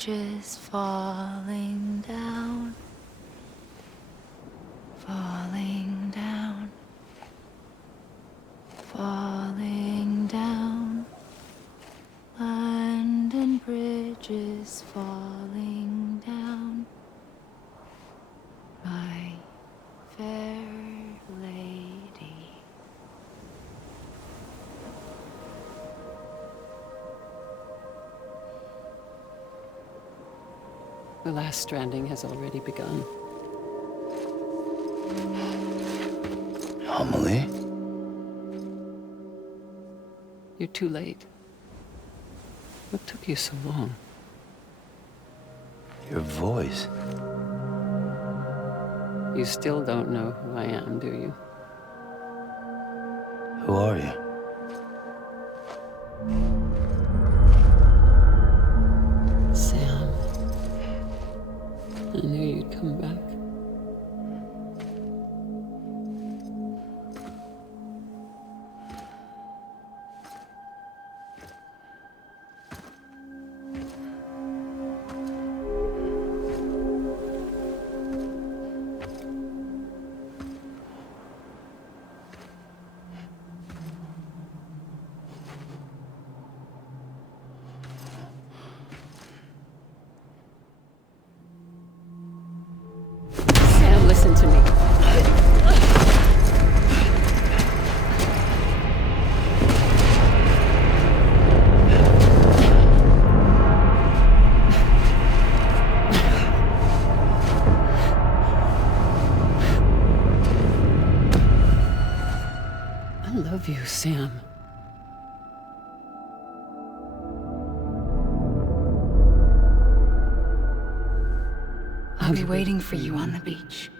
bridges falling down, falling down, falling down. London bridges falling down, my fair lady. The last stranding has already begun. Amelie? You're too late. What took you so long? Your voice. You still don't know who I am, do you? Who are you? Sam. I knew you'd come back. Sam, listen to me. I love you, Sam. I'll be waiting for you on the beach.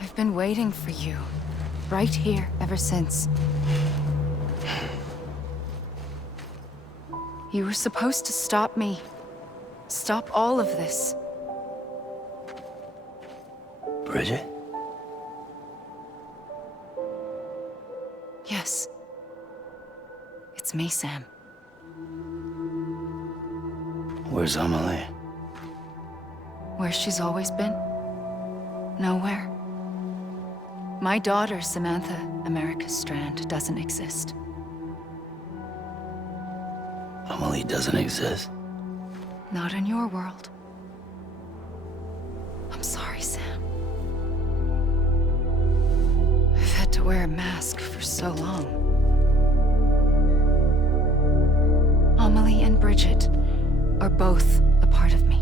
I've been waiting for you, right here, ever since. You were supposed to stop me. Stop all of this. Bridget? Yes. It's me, Sam. Where's Amelie? Where she's always been? Nowhere. My daughter, Samantha America Strand, doesn't exist. Amelie doesn't exist. Not in your world. I'm sorry, Sam. I've had to wear a mask for so long. Amelie and Bridget are both a part of me.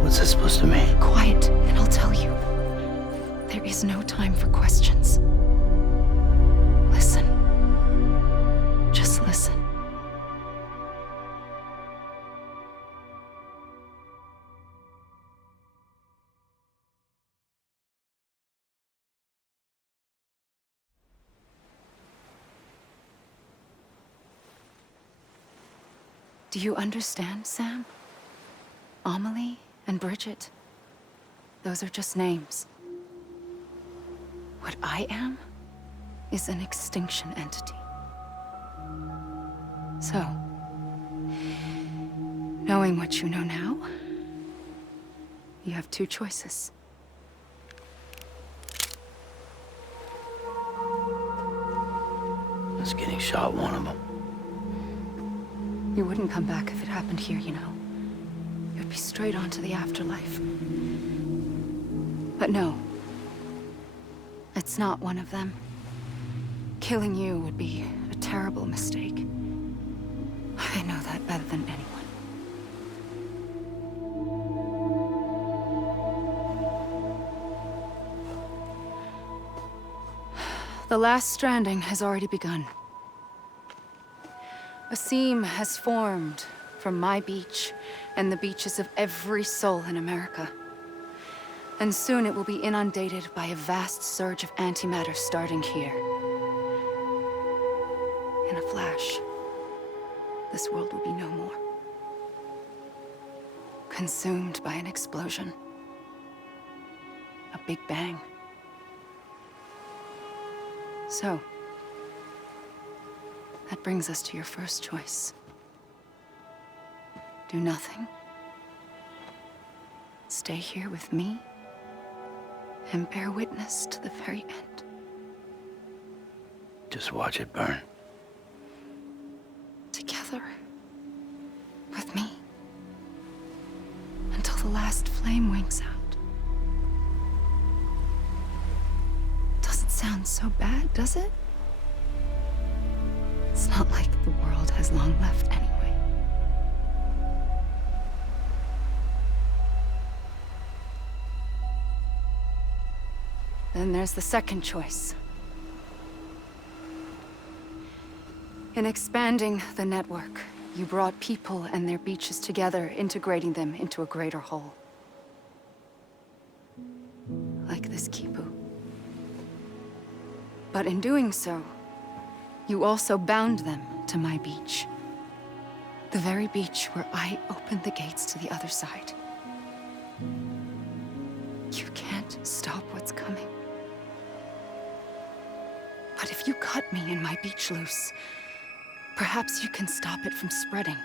What's that supposed to mean? Quiet, and I'll tell you. There is no time for questions. Listen. Just listen. Do you understand, Sam? Amelie and Bridget, those are just names. What I am is an extinction entity. So, knowing what you know now, you have two choices. It's getting shot, one of them. You wouldn't come back if it happened here, you know. You'd be straight on to the afterlife. But no. It's not one of them. Killing you would be a terrible mistake. I know that better than anyone. The last stranding has already begun. A seam has formed from my beach and the beaches of every soul in America. And soon it will be inundated by a vast surge of antimatter starting here. In a flash, this world will be no more. Consumed by an explosion. A big bang. So, that brings us to your first choice. Do nothing. Stay here with me and bear witness to the very end. Just watch it burn. Together. With me. Until the last flame winks out. Doesn't sound so bad, does it? It's not like the world has long left anyway. Then there's the second choice. In expanding the network, you brought people and their beaches together, integrating them into a greater whole. Like this Kipu. But in doing so, you also bound them to my beach. The very beach where I opened the gates to the other side. You can't stop what's coming. But if you cut me and my beach loose, perhaps you can stop it from spreading.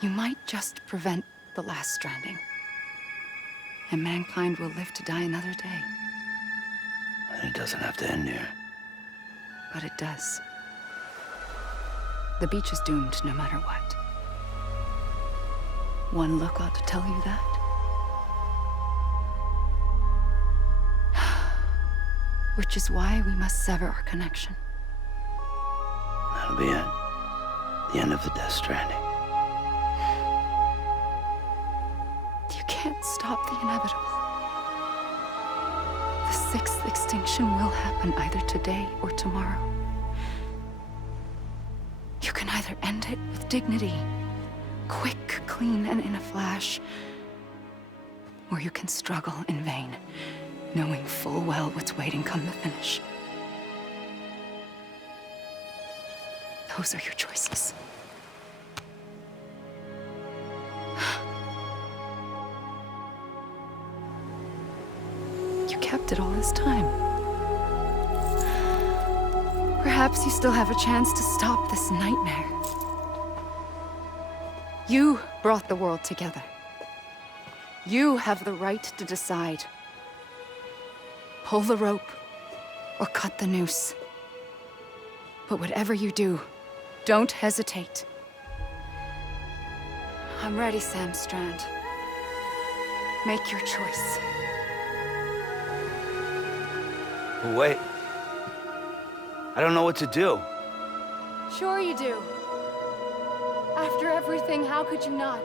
You might just prevent the last stranding. And mankind will live to die another day. And it doesn't have to end here. But it does. The beach is doomed no matter what. One look ought to tell you that. Which is why we must sever our connection. That'll be it. The end of the Death Stranding. You can't stop the inevitable. The sixth extinction will happen either today or tomorrow. You can either end it with dignity, quick, clean, and in a flash, or you can struggle in vain, knowing full well what's waiting come the finish. Those are your choices. You kept it all this time. Perhaps you still have a chance to stop this nightmare. You brought the world together. You have the right to decide. Pull the rope or cut the noose. But whatever you do, don't hesitate. I'm ready, Sam Strand. Make your choice. But wait. I don't know what to do. Sure you do. After everything, how could you not?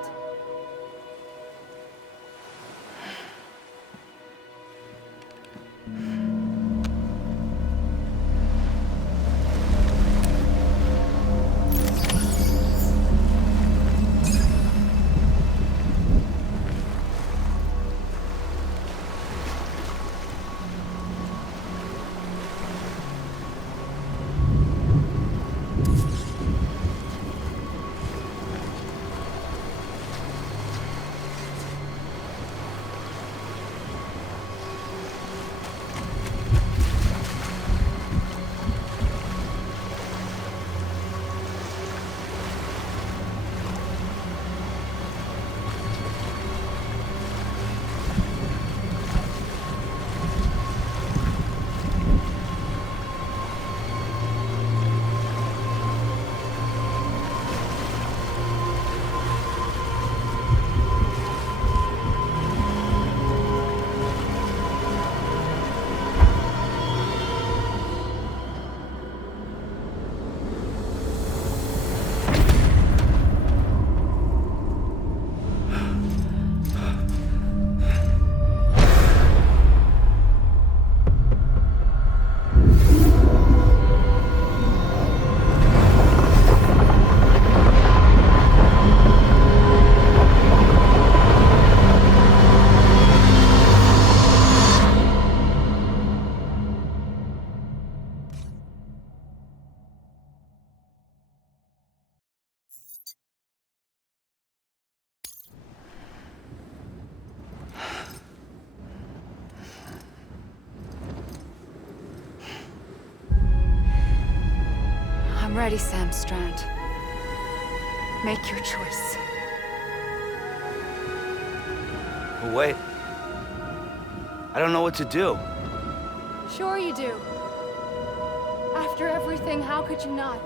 I'm ready, Sam Strand. Make your choice. But wait. I don't know what to do. Sure you do. After everything, how could you not?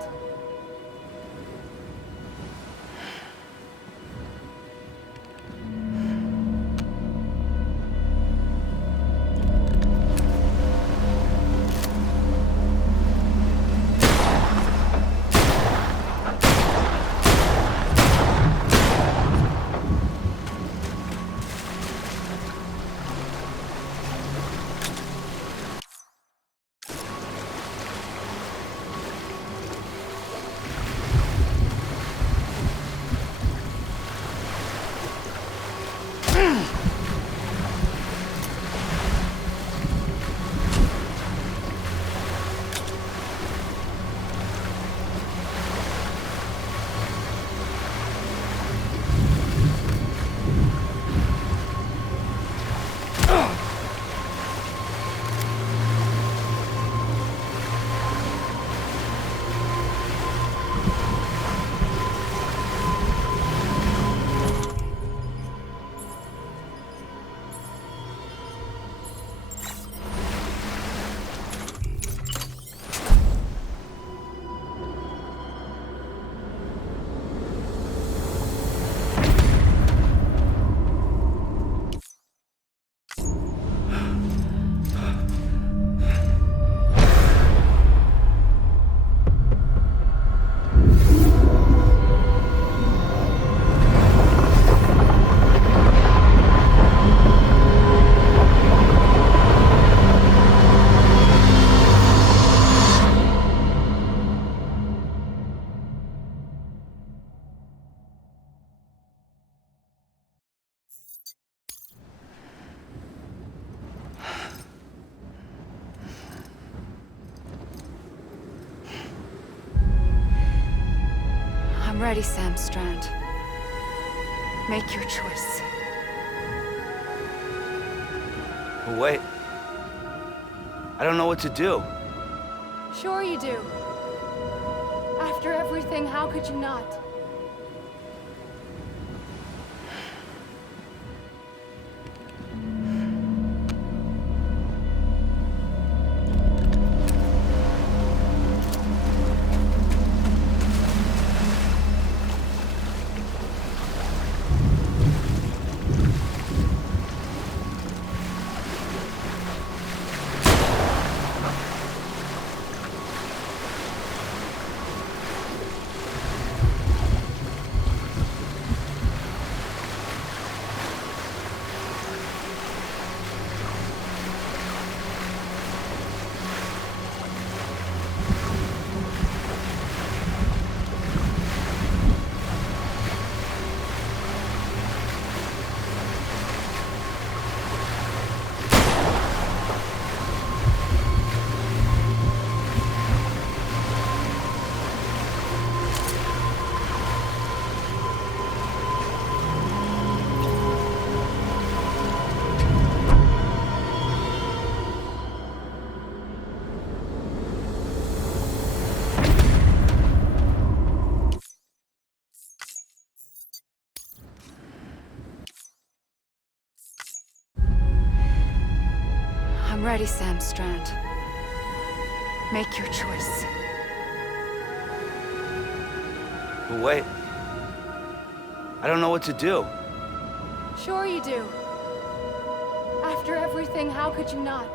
I'm ready, Sam Strand. Make your choice. But wait. I don't know what to do. Sure you do. After everything, how could you not? I'm ready, Sam Strand. Make your choice. But wait. I don't know what to do. Sure you do. After everything, how could you not?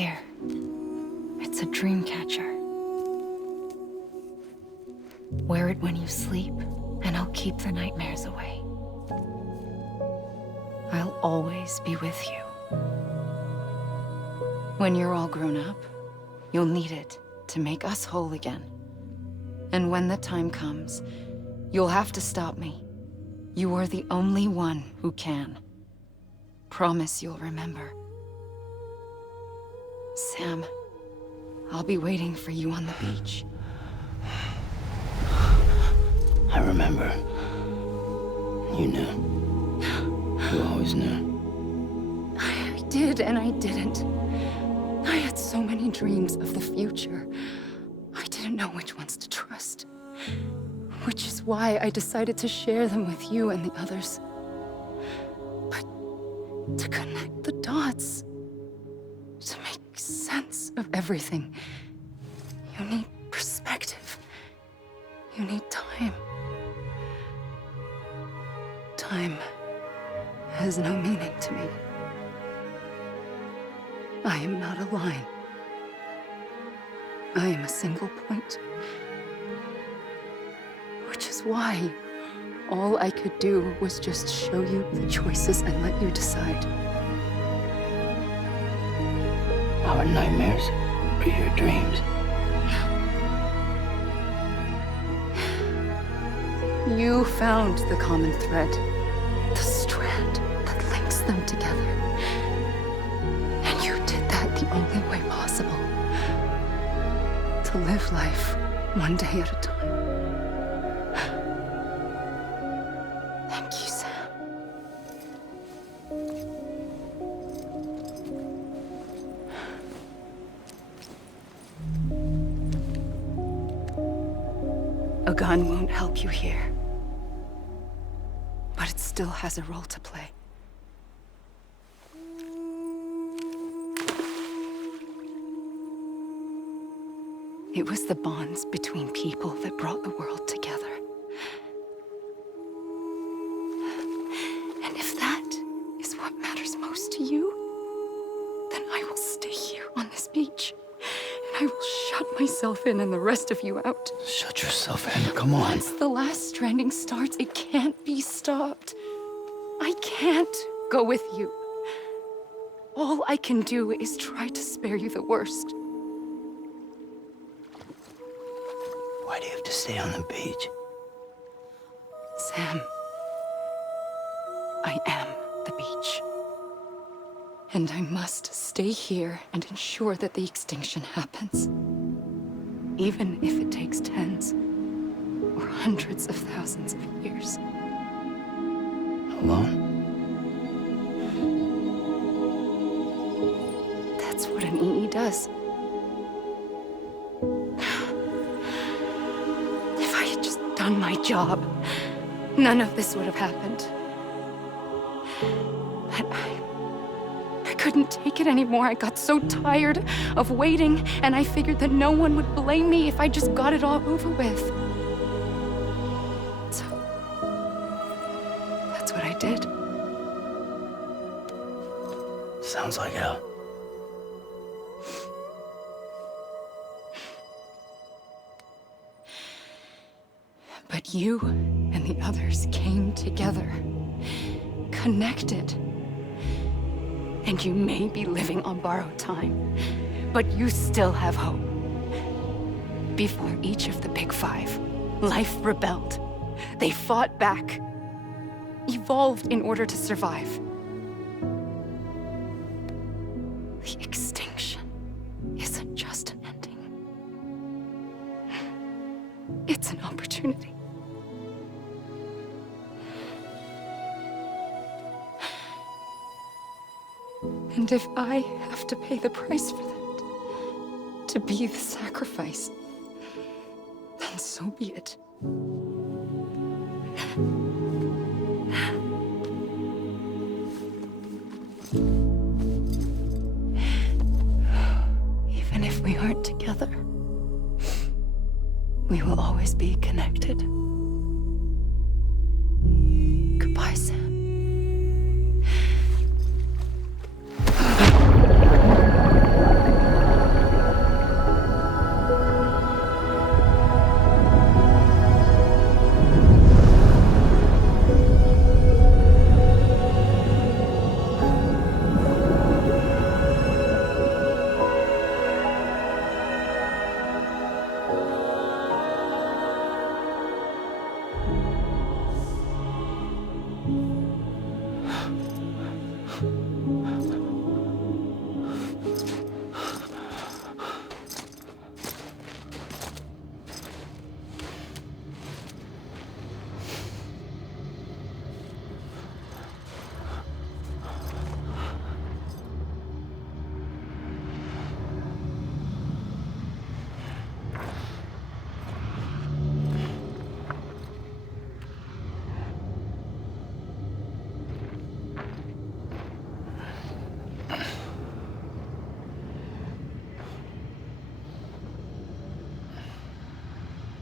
Here. It's a dream catcher. Wear it when you sleep, and I'll keep the nightmares away. I'll always be with you. When you're all grown up, you'll need it to make us whole again. And when the time comes, you'll have to stop me. You are the only one who can. Promise you'll remember. Sam, I'll be waiting for you on the beach. I remember. You knew. You always knew. I did and I didn't. I had so many dreams of the future. I didn't know which ones to trust. Which is why I decided to share them with you and the others. But to connect the dots, to make sense of everything, you need perspective. You need time. Time has no meaning to me. I am not a line. I am a single point. Which is why all I could do was just show you the choices and let you decide. Our nightmares are your dreams. You found the common thread, the strand that links them together. And you did that the only way possible. To live life one day at a time. Thank you, Sam. A gun won't help you here. But it still has a role to play. It was the bonds between people that brought the world together. And if that is what matters most to you, then I will stay here on this beach. And I will shut myself in and the rest of you out. Shut yourself in. Come on. Once the last stranding starts, it can't be stopped. I can't go with you. All I can do is try to spare you the worst. Why do you have to stay on the beach? Sam, I am the beach. And I must stay here and ensure that the extinction happens. Even if it takes tens or hundreds of thousands of years. Alone? That's what an EE does. If I had just done my job, none of this would have happened. But I couldn't take it anymore. I got so tired of waiting, and I figured that no one would blame me if I just got it all over with. So, that's what I did. Sounds like hell. But you and the others came together, connected. And you may be living on borrowed time, but you still have hope. Before each of the Big Five, life rebelled. They fought back, evolved in order to survive. The extinction isn't just an ending. It's an opportunity. And if I have to pay the price for that, to be the sacrifice, then so be it. Even if we aren't together, we will always be connected. Goodbye, Sam.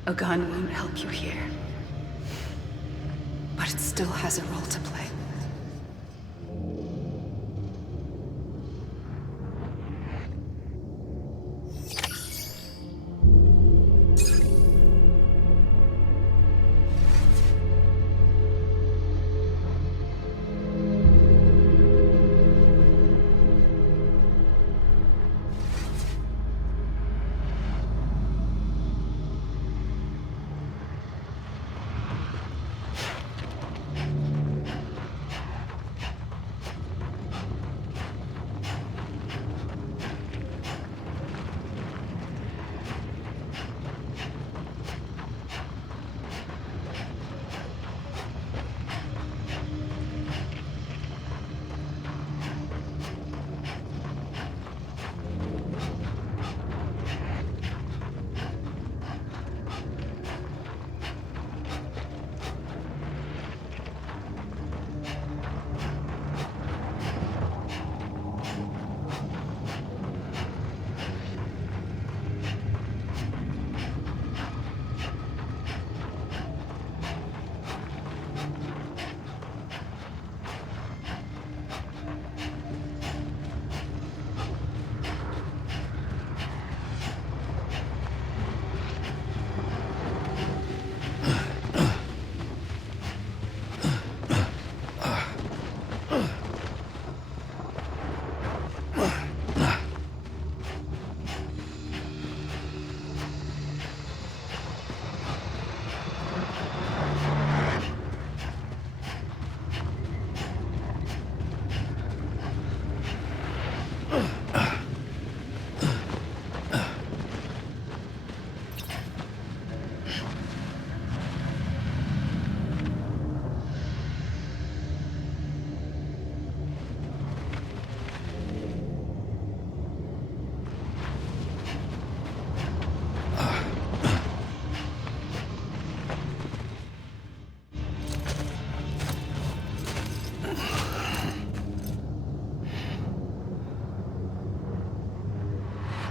A gun won't help you here. But it still has a role to play.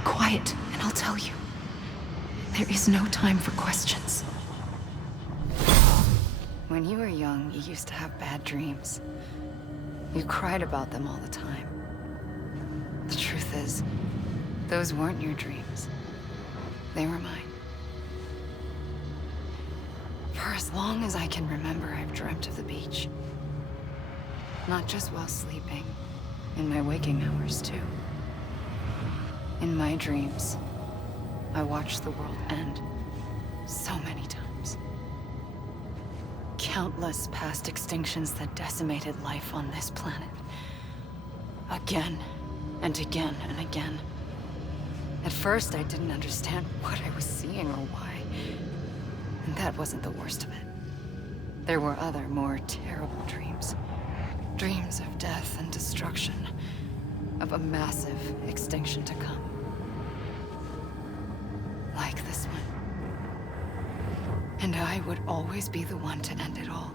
Quiet, and I'll tell you. There is no time for questions. When you were young, you used to have bad dreams. You cried about them all the time. The truth is, those weren't your dreams. They were mine. For as long as I can remember, I've dreamt of the beach. Not just while sleeping, in my waking hours too. In my dreams, I watched the world end so many times. Countless past extinctions that decimated life on this planet. Again and again and again. At first, I didn't understand what I was seeing or why. And that wasn't the worst of it. There were other, more terrible dreams. Dreams of death and destruction. Of a massive extinction to come. Like this one. And I would always be the one to end it all.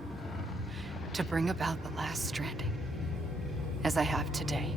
To bring about the last stranding. As I have today.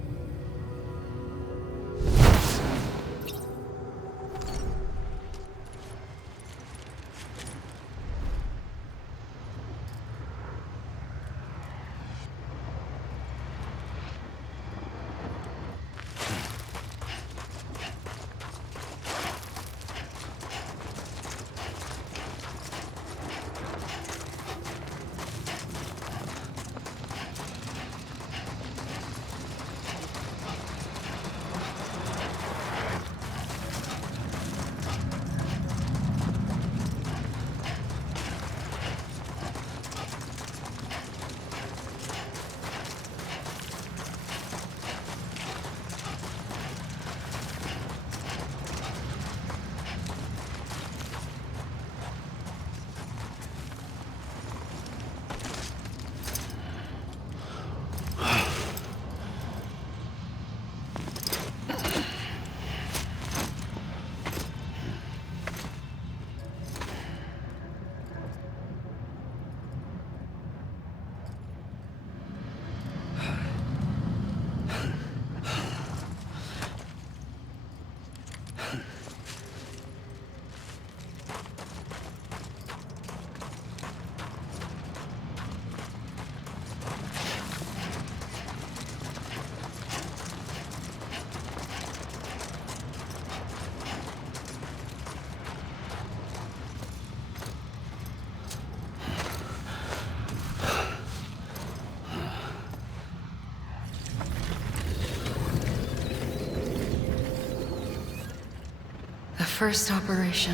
first operation,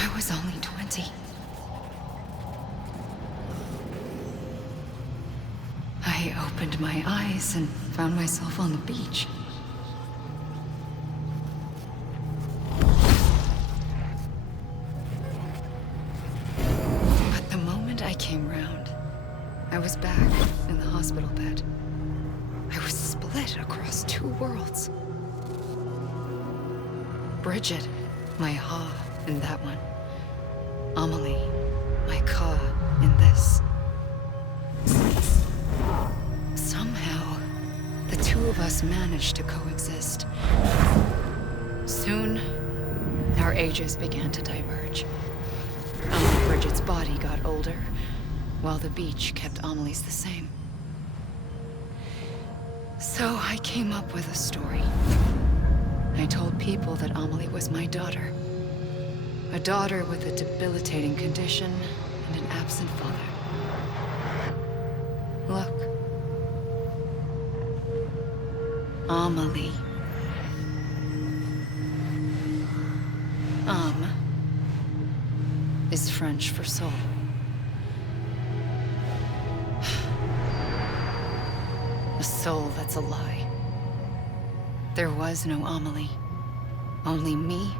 I was only 20. I opened my eyes and found myself on the beach. But the moment I came round, I was back in the hospital bed. I was split across two worlds. Bridget, my Ha in that one. Amelie, my Ka in this. Somehow, the two of us managed to coexist. Soon, our ages began to diverge. Bridget's body got older, while the beach kept Amelie's the same. So I came up with a story. I told people that Amelie was my daughter. A daughter with a debilitating condition and an absent father. Look. Amelie. Is French for soul. A soul that's a lie. There was no Amelie. Only me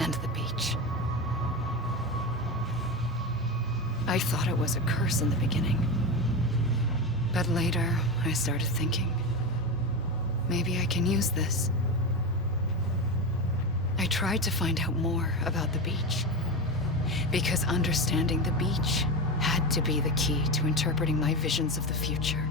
and the beach. I thought it was a curse in the beginning. But later, I started thinking, maybe I can use this. I tried to find out more about the beach. Because understanding the beach had to be the key to interpreting my visions of the future.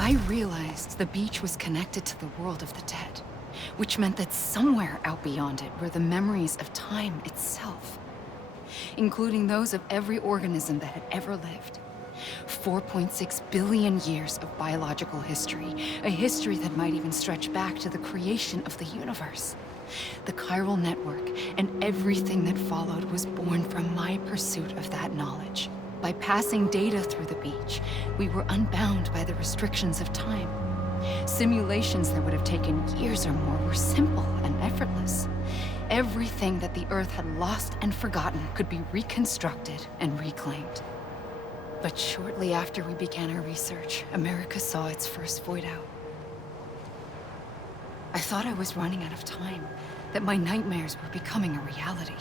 I realized the beach was connected to the world of the dead, which meant that somewhere out beyond it were the memories of time itself, including those of every organism that had ever lived. 4.6 billion years of biological history, a history that might even stretch back to the creation of the universe. The chiral network and everything that followed was born from my pursuit of that knowledge. By passing data through the beach, we were unbound by the restrictions of time. Simulations that would have taken years or more were simple and effortless. Everything that the Earth had lost and forgotten could be reconstructed and reclaimed. But shortly after we began our research, America saw its first void out. I thought I was running out of time, that my nightmares were becoming a reality.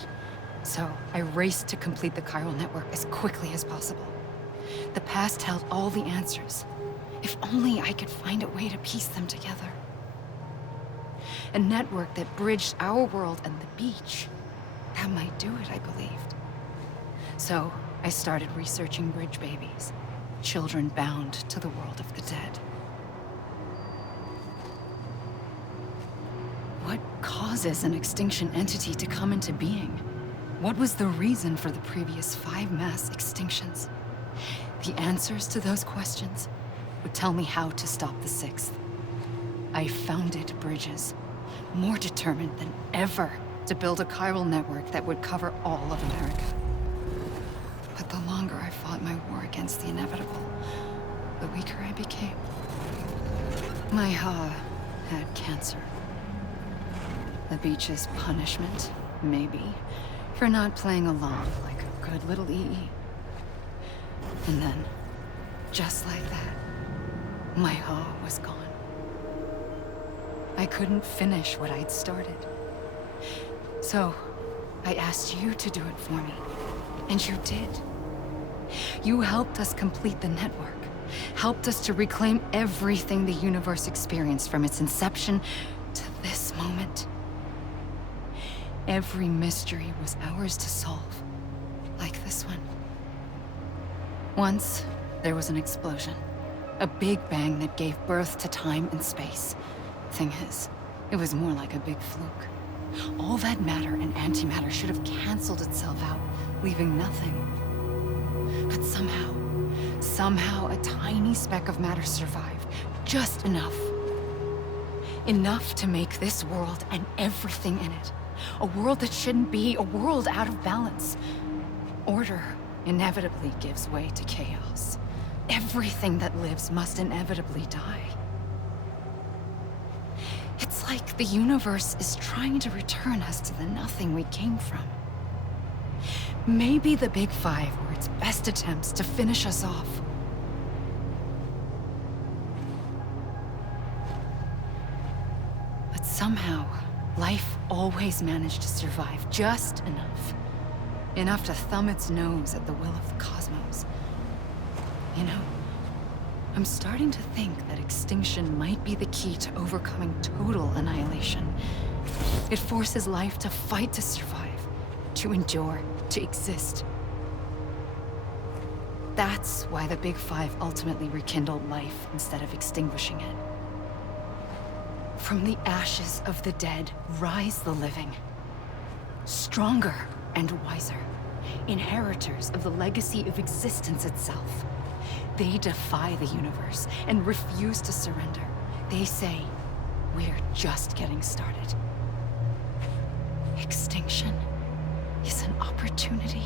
So I raced to complete the chiral network as quickly as possible. The past held all the answers, If only I could find a way to piece them together. A network that bridged our world and the beach. That might do it, I believed. So, I started researching bridge babies. Children bound to the world of the dead. What causes an extinction entity to come into being? What was the reason for the previous 5 mass extinctions? The answers to those questions would tell me how to stop the 6th. I founded bridges, more determined than ever to build a chiral network that would cover all of America. But the longer I fought my war against the inevitable, the weaker I became. My Ha had cancer. The beach's punishment, maybe, for not playing along like a good little EE. And then, just like that, my Ha was gone. I couldn't finish what I'd started. So, I asked you to do it for me, and you did. You helped us complete the network, helped us to reclaim everything the universe experienced from its inception to this moment. Every mystery was ours to solve, like this one. Once, there was an explosion. A big bang that gave birth to time and space. Thing is, it was more like a big fluke. All that matter and antimatter should have canceled itself out, leaving nothing. But somehow a tiny speck of matter survived. Just enough. Enough to make this world and everything in it. A world that shouldn't be, a world out of balance. Order inevitably gives way to chaos. Everything that lives must inevitably die. It's like the universe is trying to return us to the nothing we came from. Maybe the Big Five were its best attempts to finish us off. But somehow, life always managed to survive just enough. Enough to thumb its nose at the will of the cosmos. You know, I'm starting to think that extinction might be the key to overcoming total annihilation. It forces life to fight to survive, to endure, to exist. That's why the Big Five ultimately rekindled life instead of extinguishing it. From the ashes of the dead rise the living. Stronger and wiser. Inheritors of the legacy of existence itself. They defy the universe and refuse to surrender. They say, we're just getting started. Extinction is an opportunity.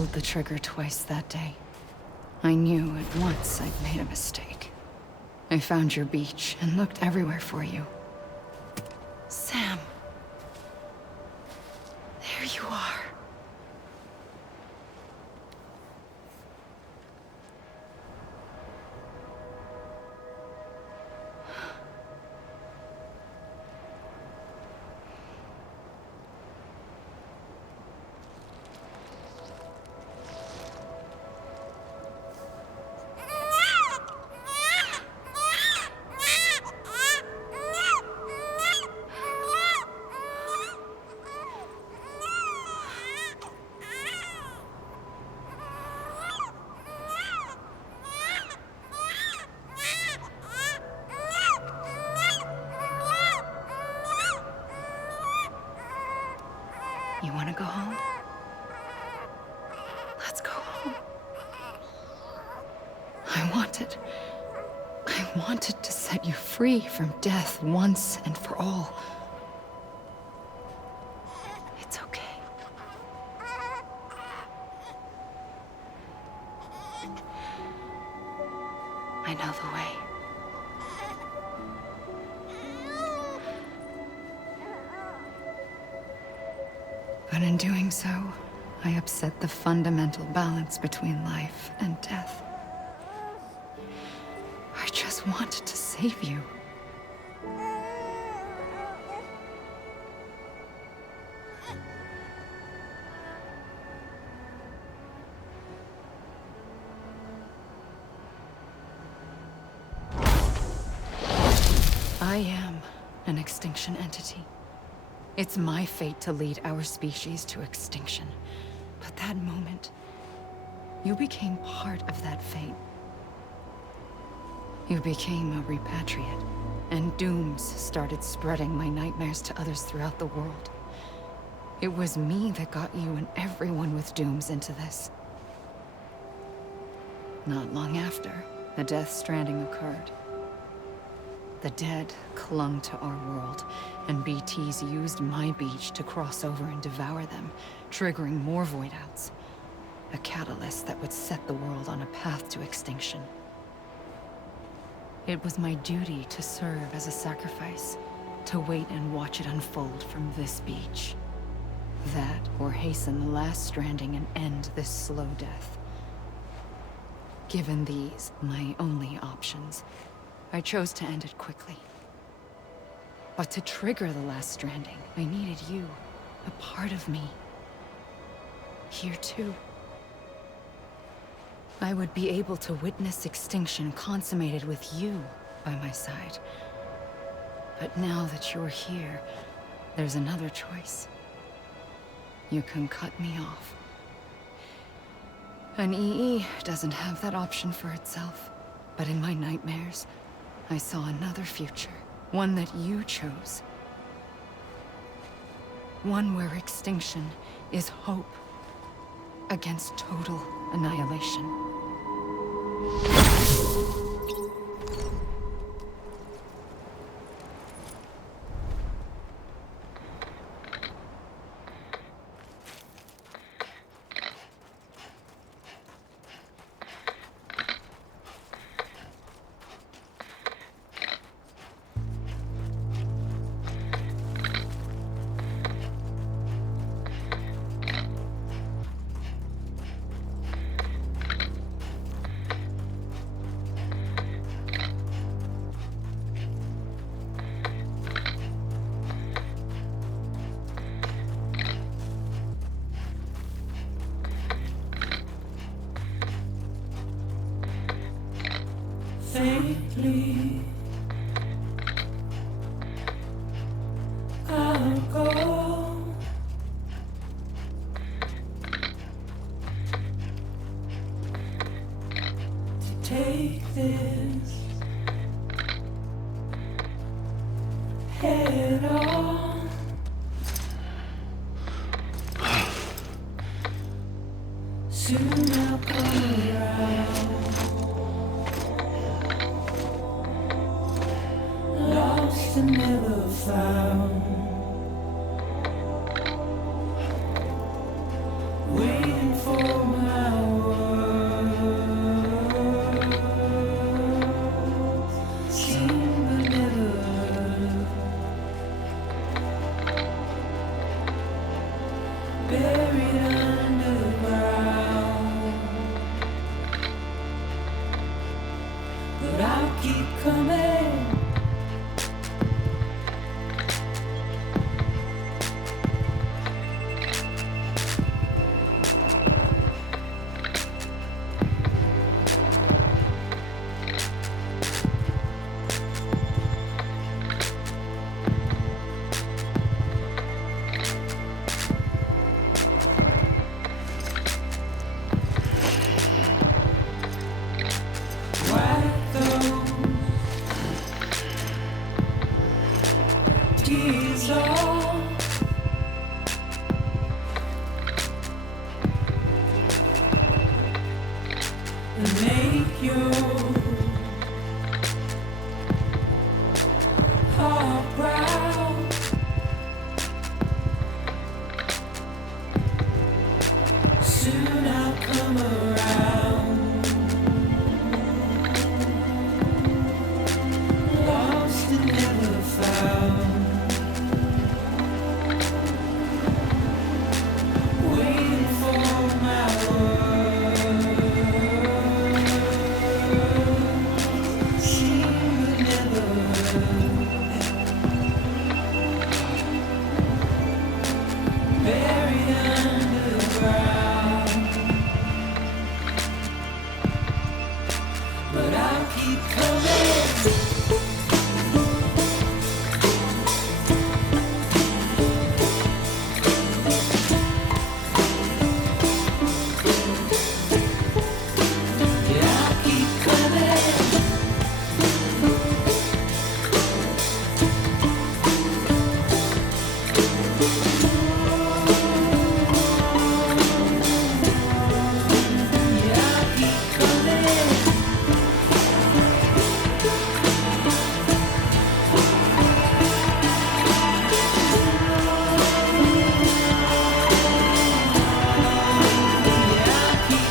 pulled the trigger twice that day. I knew at once I'd made a mistake. I found your beach and looked everywhere for you. Sam. There you are. You want to go home? Let's go home. I wanted to set you free from death once and for all. It's okay. I know the way. But in doing so, I upset the fundamental balance between life and death. I just wanted to save you. I am an extinction entity. It's my fate to lead our species to extinction. But that moment, you became part of that fate. You became a repatriate, and dooms started spreading my nightmares to others throughout the world. It was me that got you and everyone with dooms into this. Not long after, the Death Stranding occurred. The dead clung to our world, and BTs used my beach to cross over and devour them, triggering more void outs. A catalyst that would set the world on a path to extinction. It was my duty to serve as a sacrifice, to wait and watch it unfold from this beach. That, or hasten the last stranding and end this slow death. Given these, my only options, I chose to end it quickly. But to trigger the last stranding, I needed you, a part of me. Here too. I would be able to witness extinction consummated with you by my side. But now that you're here, there's another choice. You can cut me off. An EE doesn't have that option for itself. But in my nightmares, I saw another future. One that you chose. One where extinction is hope against total annihilation. Faintly, I'll go. To take this head on. Soon I'll come around. Lost and never found. Waiting for my I'll keep coming. Wipe those tears off. And make your heart proud. Soon I'll come around. Lost and never found. Waiting for my word. She would never. Buried underground. But I'll keep coming. Yeah, I'll keep coming. Yeah, I'll keep coming. Yeah, I'll keep coming. Yeah, I'll keep coming.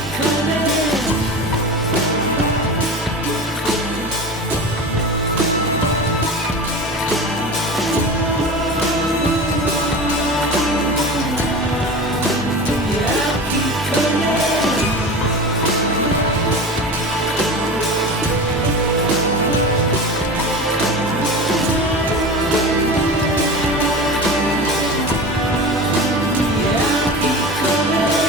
Yeah, I'll keep coming. Yeah, I'll keep coming. Yeah, I'll keep coming.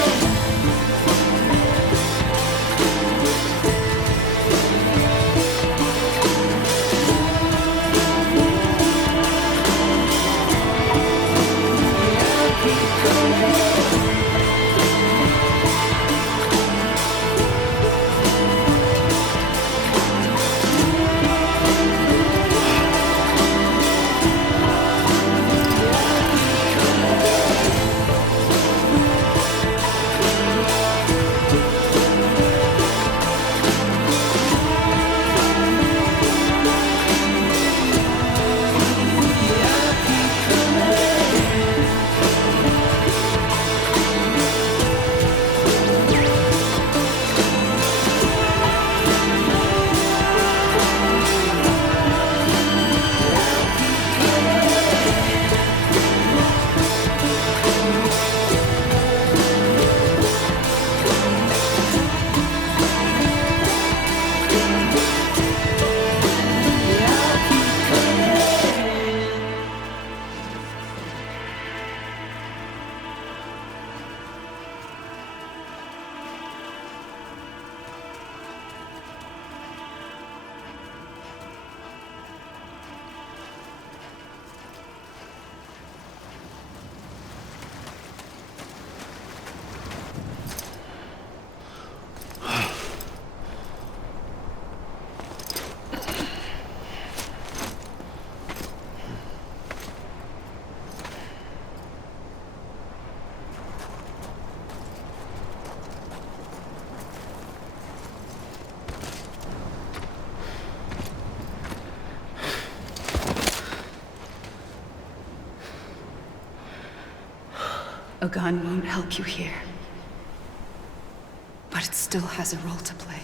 Yeah, I'll keep coming. A gun won't help you here. But it still has a role to play.